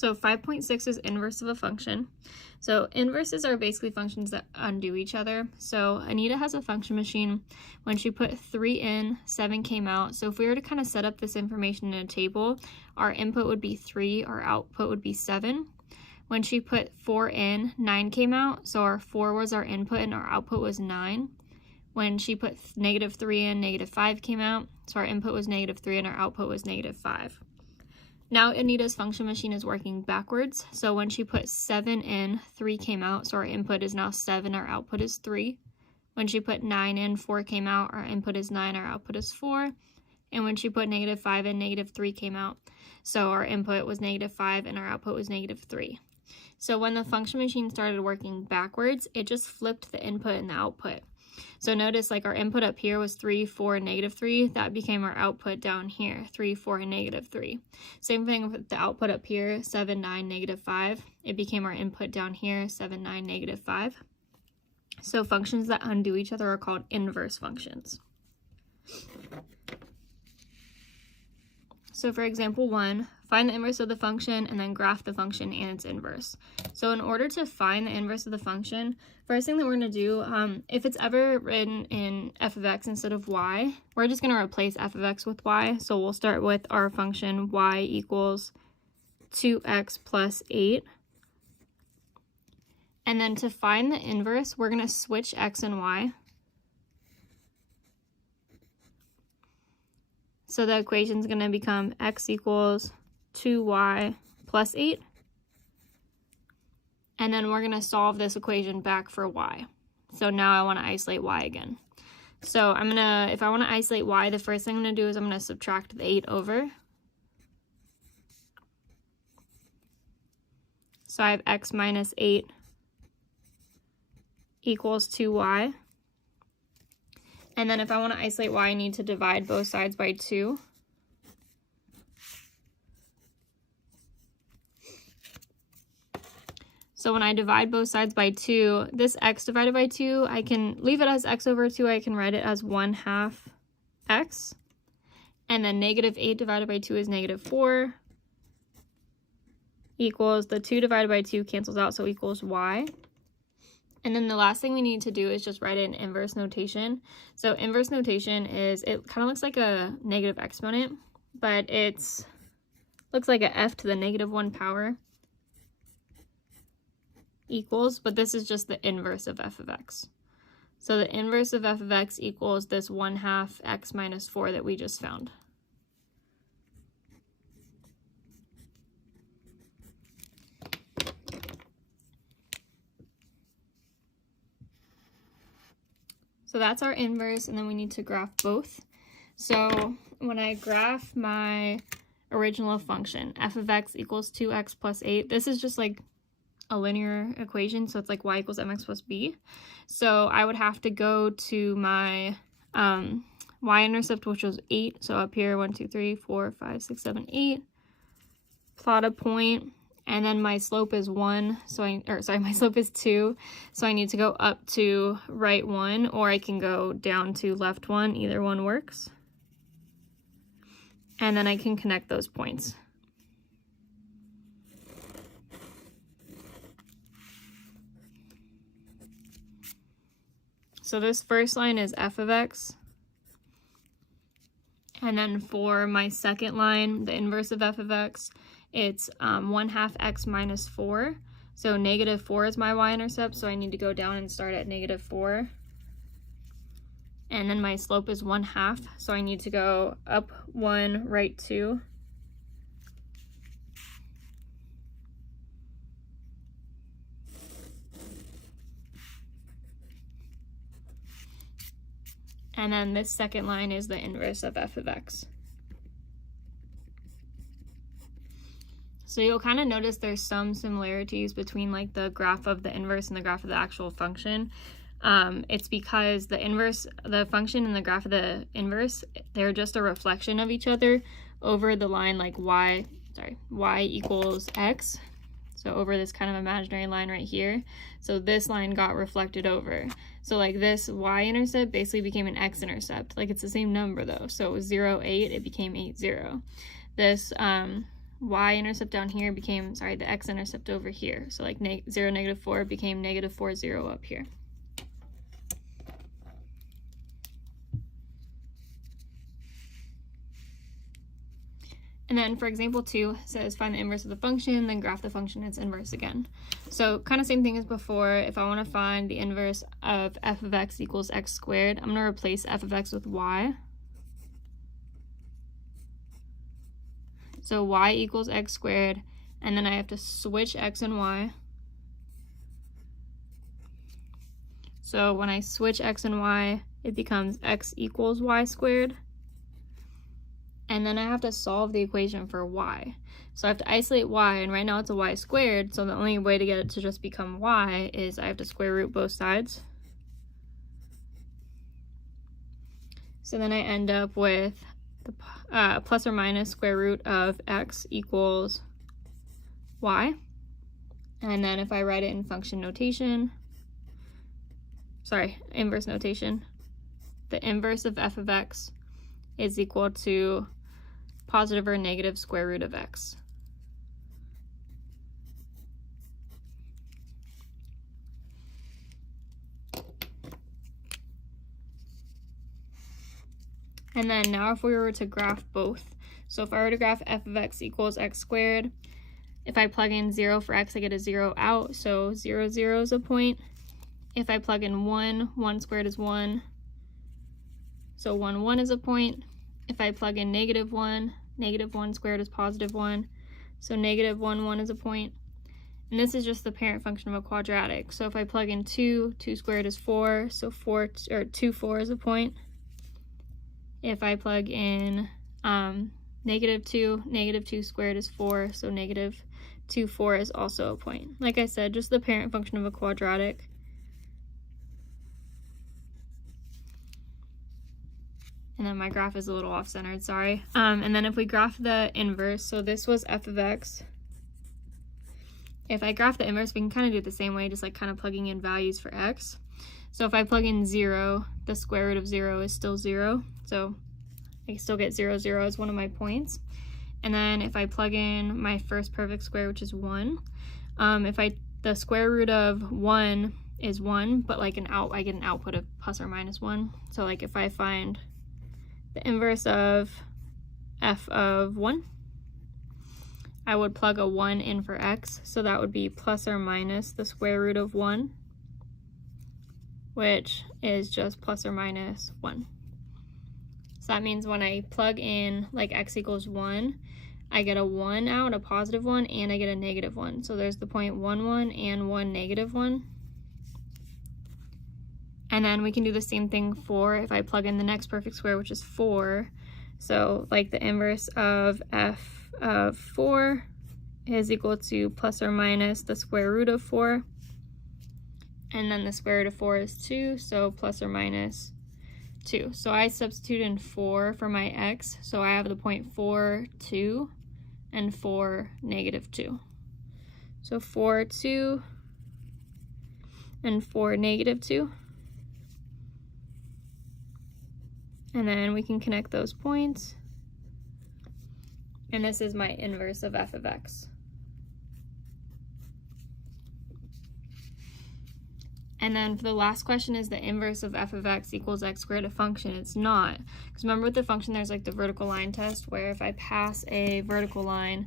So 5.6 is inverse of a function. So inverses are basically functions that undo each other. So Anita has a function machine. When she put 3 in, 7 came out. So if we were to kind of set up this information in a table, our input would be 3, our output would be 7. When she put 4 in, 9 came out. So our 4 was our input and our output was 9. When she put -3 in, -5 came out. So our input was -3 and our output was -5. Now Anita's function machine is working backwards. So when she put 7 in, 3 came out. So our input is now 7, our output is 3. When she put 9 in, 4 came out. Our input is 9, our output is 4. And when she put -5 in, -3 came out. So our input was -5 and our output was -3. So when the function machine started working backwards, it just flipped the input and the output. So notice like our input up here was 3, 4, and -3. That became our output down here, 3, 4, and -3. Same thing with the output up here, 7, 9, -5. It became our input down here, 7, 9, -5. So functions that undo each other are called inverse functions. So for example 1, find the inverse of the function and then graph the function and its inverse. So in order to find the inverse of the function, first thing that we're going to do, if it's ever written in f of x instead of y, we're just going to replace f of x with y. So we'll start with our function y equals 2x plus 8. And then to find the inverse, we're going to switch x and y. So the equation is going to become x equals 2y plus 8. And then we're going to solve this equation back for y. So now I want to isolate y again. So if I want to isolate y, the first thing I'm going to do is I'm going to subtract the 8 over. So I have x minus 8 equals 2y. And then if I want to isolate y, I need to divide both sides by 2. So when I divide both sides by 2, this x divided by 2, I can leave it as x over 2. I can write it as 1/2 x. And then -8 divided by 2 is -4 equals the 2 divided by 2 cancels out, so equals y. And then the last thing we need to do is just write it in inverse notation. So inverse notation is, it kind of looks like a negative exponent, but it's looks like a f to the -1 power equals, but this is just the inverse of f of x. So the inverse of f of x equals this 1/2 x minus 4 that we just found. So that's our inverse, and then we need to graph both. So when I graph my original function, f of x equals 2x plus 8, this is just like a linear equation, so it's like y equals mx plus b. So I would have to go to my y-intercept, which was 8. So up here, 1, 2, 3, 4, 5, 6, 7, 8. Plot a point. And then my slope is 1, my slope is 2, so I need to go up to right 1, or I can go down to left 1, either one works. And then I can connect those points. So this first line is f of x. And then for my second line, the inverse of f of x, it's 1/2 x minus 4. So -4 is my y-intercept, so I need to go down and start at -4. And then my slope is 1/2, so I need to go up 1, right 2. And then this second line is the inverse of f of x. So you'll kind of notice there's some similarities between like the graph of the inverse and the graph of the actual function. It's because the function and the graph of the inverse, they're just a reflection of each other over the line like y equals x. So over this kind of imaginary line right here. So this line got reflected over. So like this y-intercept basically became an x-intercept. Like it's the same number though. So it was 0, 8, it became 8, 0. This y-intercept down here became, sorry, the x-intercept over here. So like 0, -4 became -4, 0 up here. And then for example 2, it says find the inverse of the function, then graph the function its inverse again. So kind of same thing as before. If I want to find the inverse of f of x equals x squared, I'm going to replace f of x with y. So y equals x squared, and then I have to switch x and y. So when I switch x and y, it becomes x equals y squared. And then I have to solve the equation for y. So I have to isolate y, and right now it's a y squared, so the only way to get it to just become y is I have to square root both sides. So then I end up with the plus or minus square root of x equals y. And then if I write it in function notation, sorry, inverse notation, the inverse of f of x is equal to positive or negative square root of x. And then now if we were to graph both, so if I were to graph f of x equals x squared, if I plug in 0 for x, I get a 0 out, so 0, 0 is a point. If I plug in 1, 1 squared is 1, so 1, 1 is a point. If I plug in -1, -1 squared is positive 1, so -1, 1 is a point. And this is just the parent function of a quadratic. So if I plug in 2, 2 squared is 4, so 2, 4 is a point. If I plug in -2, -2 squared is 4, so -2, 4 is also a point. Like I said, just the parent function of a quadratic. And then my graph is a little off-centered, sorry. And then if we graph the inverse, so this was f of x. If I graph the inverse, we can kind of do it the same way, just like kind of plugging in values for x. So if I plug in 0, the square root of 0 is still 0. So I still get 0, 0 as one of my points. And then if I plug in my first perfect square, which is 1, the square root of 1 is 1, but like I get an output of plus or minus 1. So like if I find the inverse of f of 1, I would plug a 1 in for x, so that would be plus or minus the square root of 1, which is just plus or minus 1. So that means when I plug in like x equals 1, I get a 1 out, a positive 1, and I get a negative 1. So there's the point 1, 1, and 1, negative 1. And then we can do the same thing for if I plug in the next perfect square, which is 4. So like the inverse of f of 4 is equal to plus or minus the square root of 4. And then the square root of 4 is 2, so plus or minus 2. So I substitute in 4 for my x, so I have the point 4, 2, and 4, negative 2. So 4, 2, and 4, negative 2. And then we can connect those points. And this is my inverse of f of x. And then for the last question, is the inverse of f of x equals x squared a function? It's not. Because remember with the function, there's like the vertical line test, where if I pass a vertical line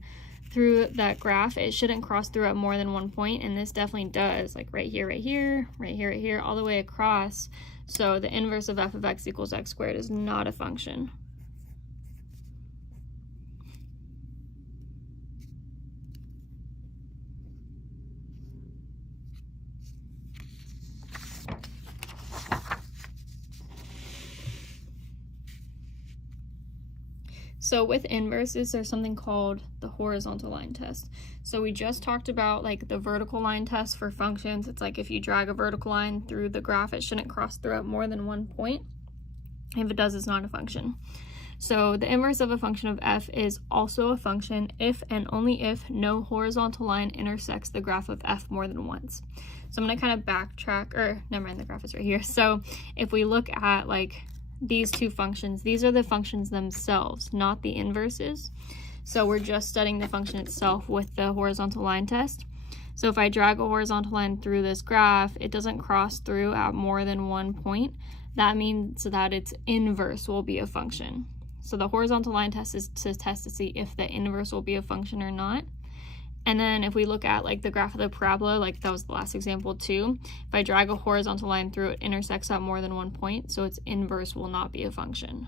through that graph, it shouldn't cross through at more than one point, and this definitely does, like right here, right here, right here, right here, all the way across. So the inverse of f of x equals x squared is not a function. So with inverses, there's something called the horizontal line test. So we just talked about like the vertical line test for functions. It's like if you drag a vertical line through the graph, it shouldn't cross through at more than one point. If it does, it's not a function. So the inverse of a function of f is also a function if and only if no horizontal line intersects the graph of f more than once. So I'm gonna kind of backtrack, or never mind, the graph is right here. So if we look at like these two functions, these are the functions themselves, not the inverses. So we're just studying the function itself with the horizontal line test. So if I drag a horizontal line through this graph, it doesn't cross through at more than 1 point. That means that its inverse will be a function. So the horizontal line test is to test to see if the inverse will be a function or not. And then if we look at like the graph of the parabola, like that was the last example too, if I drag a horizontal line through it, intersects at more than 1 point, so its inverse will not be a function.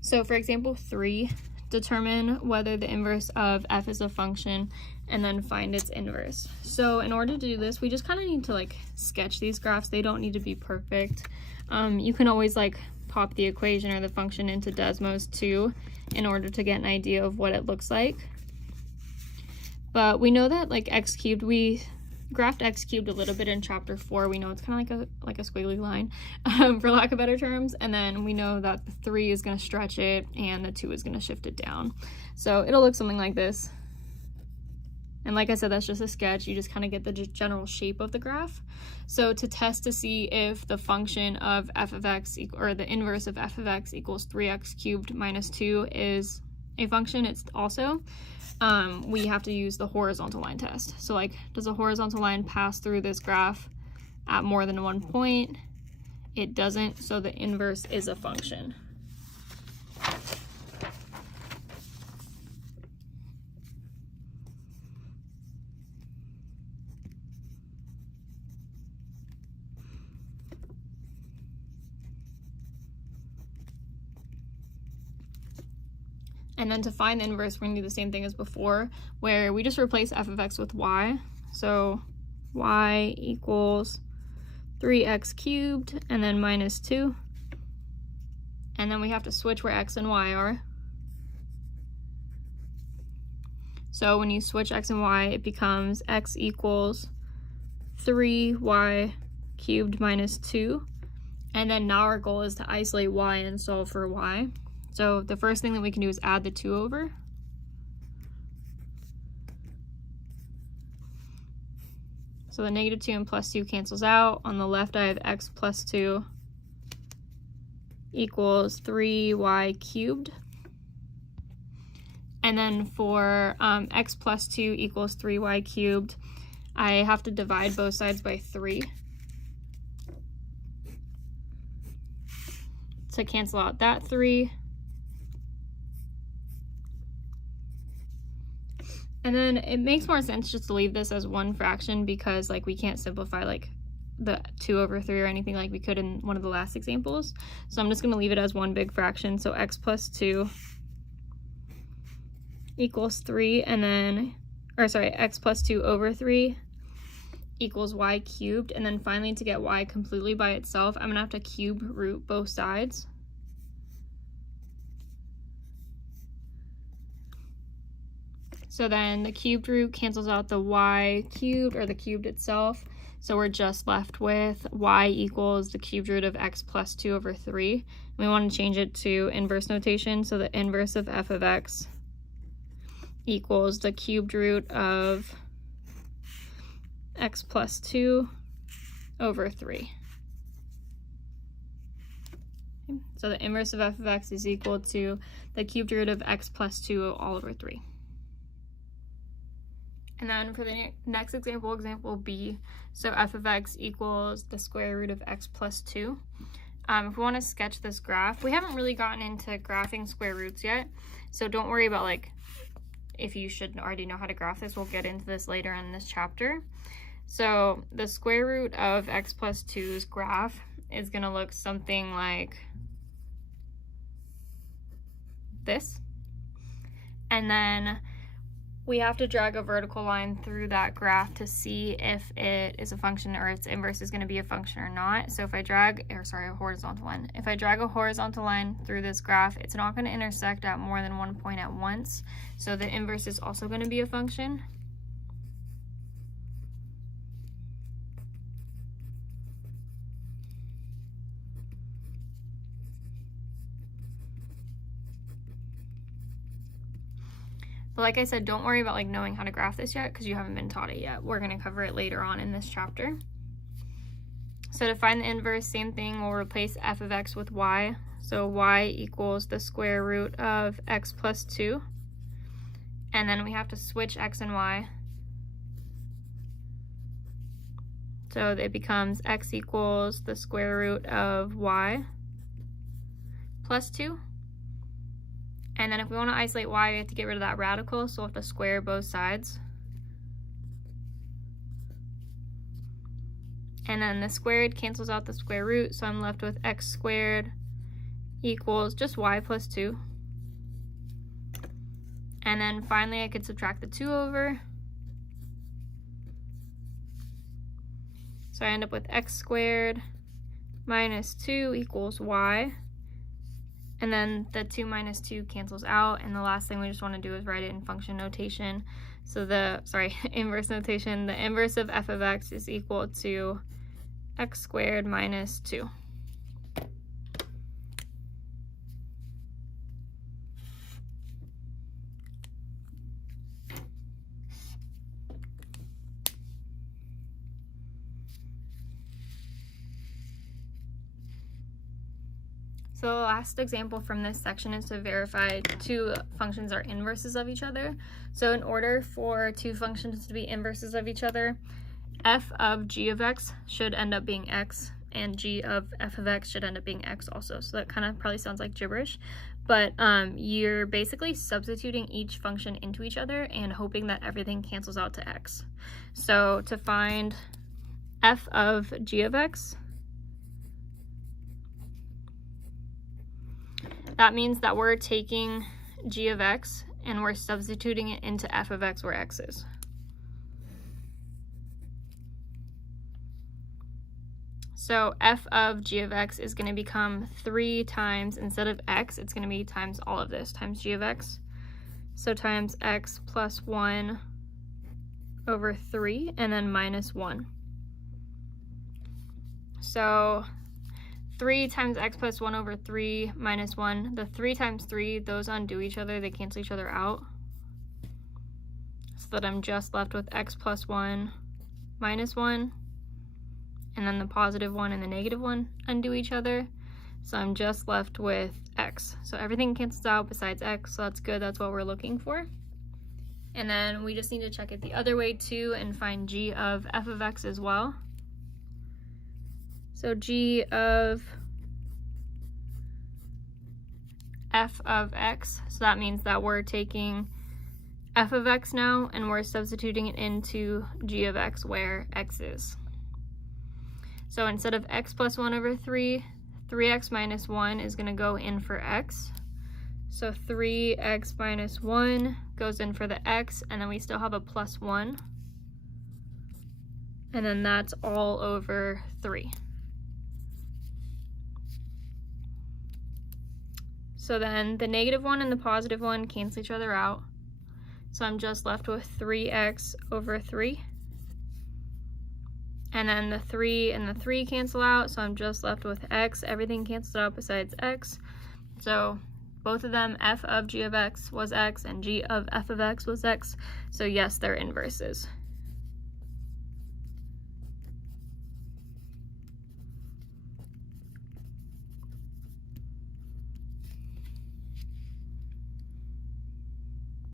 So for example 3, determine whether the inverse of f is a function and then find its inverse. So in order to do this, we just kind of need to like sketch these graphs. They don't need to be perfect. You can always like pop the equation or the function into Desmos too in order to get an idea of what it looks like. But we know that like x cubed, we graphed x cubed a little bit in chapter 4. We know it's kind of like a squiggly line, for lack of better terms. And then we know that the 3 is going to stretch it and the 2 is going to shift it down. So it'll look something like this. And like I said, that's just a sketch. You just kind of get the general shape of the graph. So to test to see if the function of f of x, or the inverse of f of x equals 3x cubed minus 2 is a function, it's also, we have to use the horizontal line test. So like, does a horizontal line pass through this graph at more than 1 point? It doesn't, so the inverse is a function. And then to find the inverse, we're going to do the same thing as before, where we just replace f of x with y. So y equals 3x cubed and then minus 2. And then we have to switch where x and y are. So when you switch x and y, it becomes x equals 3y cubed minus 2. And then now our goal is to isolate y and solve for y. So the first thing that we can do is add the 2 over. So the negative 2 and plus 2 cancels out. On the left, I have x plus 2 equals 3y cubed. And then for x plus 2 equals 3y cubed, I have to divide both sides by 3 to cancel out that 3. And then it makes more sense just to leave this as one fraction because like we can't simplify like the 2 over 3 or anything like we could in one of the last examples. So I'm just going to leave it as one big fraction. So x plus 2 equals 3 and then, or sorry, x plus 2 over 3 equals y cubed. And then finally to get y completely by itself, I'm going to have to cube root both sides. So then the cubed root cancels out the y cubed, or the cubed itself. So we're just left with y equals the cubed root of x plus 2 over 3. And we want to change it to inverse notation. So the inverse of f of x equals the cubed root of x plus 2 over 3. Okay. So the inverse of f of x is equal to the cubed root of x plus 2 all over 3. And then for the next example, example B, so f of x equals the square root of x plus 2. If we want to sketch this graph, we haven't really gotten into graphing square roots yet, so don't worry about like if you should already know how to graph this. We'll get into this later in this chapter. So the square root of x plus 2's graph is going to look something like this. And then we have to drag a vertical line through that graph to see if it is a function or its inverse is going to be a function or not. So if I drag, or sorry, a horizontal line. If I drag a horizontal line through this graph, it's not going to intersect at more than 1 point at once. So the inverse is also going to be a function. But like I said, don't worry about like knowing how to graph this yet because you haven't been taught it yet. We're going to cover it later on in this chapter. So to find the inverse, same thing, we'll replace f of x with y. So y equals the square root of x plus 2. And then we have to switch x and y. So it becomes x equals the square root of y plus 2. And then if we want to isolate y, we have to get rid of that radical, so we'll have to square both sides. And then the squared cancels out the square root, so I'm left with x squared equals just y plus 2. And then finally I could subtract the 2 over. So I end up with x squared minus 2 equals y. And then the 2 minus 2 cancels out, and the last thing we just want to do is write it in function notation. So inverse notation, the inverse of f of x is equal to x squared minus 2. So the last example from this section is to verify two functions are inverses of each other. So in order for two functions to be inverses of each other, f of g of x should end up being x, and g of f of x should end up being x also. So that kind of probably sounds like gibberish, but you're basically substituting each function into each other and hoping that everything cancels out to x. So to find f of g of x, that means that we're taking g of x and we're substituting it into f of x where x is. So f of g of x is going to become 3 times, instead of x, it's going to be times all of this, times g of x. So times x plus 1 over 3, and then minus 1. So 3 times x plus 1 over 3 minus 1. The 3 times 3, those undo each other. They cancel each other out. So that I'm just left with x plus 1 minus 1. And then the positive 1 and the negative 1 undo each other. So I'm just left with x. So everything cancels out besides x, so that's good. That's what we're looking for. And then we just need to check it the other way too and find g of f of x as well. So g of f of x, so that means that we're taking f of x now and we're substituting it into g of x where x is. So instead of x plus 1 over 3, 3x minus 1 is going to go in for x. So 3x minus 1 goes in for the x, and then we still have a plus 1. And then that's all over 3. So then the negative 1 and the positive 1 cancel each other out. So I'm just left with 3x over 3. And then the 3 and the 3 cancel out, so I'm just left with x. Everything cancels out besides x. So both of them, f of g of x was x and g of f of x was x. So yes, they're inverses.